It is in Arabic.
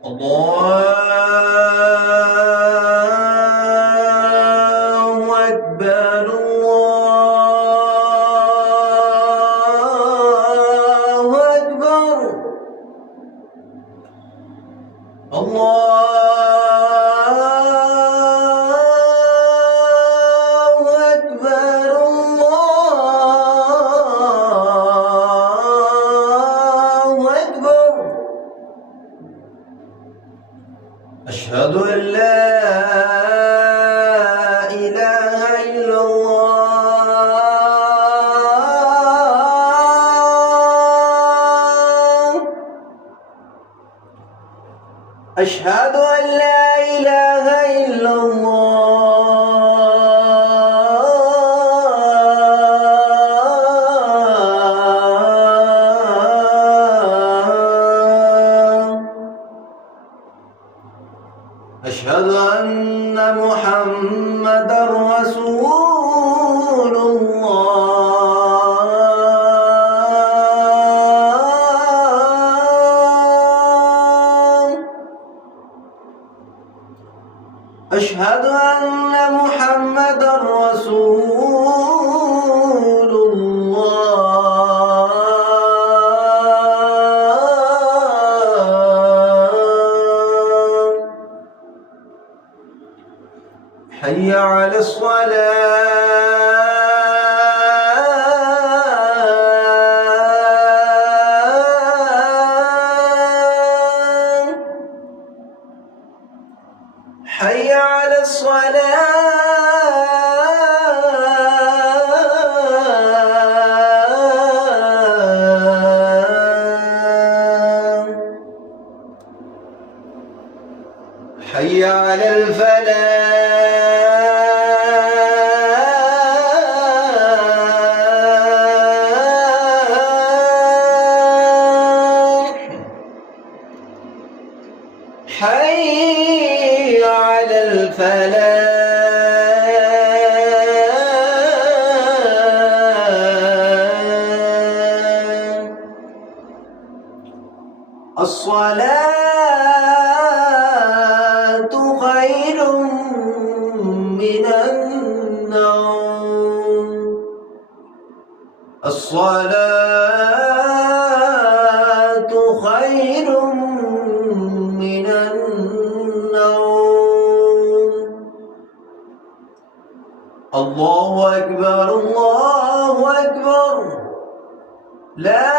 الله أكبر الله أكبر الله أكبر الله أكبر أشهد أن لا إله إلا الله أشهد أن لا إله إلا الله أشهد أن محمدًا رسول الله أشهد أن محمدًا رسول الله حي على الصلاة حي على الصلاة حي على الفلاح حي على الفلاح الصلاة خير من النوم الصلاة خير من النوم الله أكبر الله أكبر لا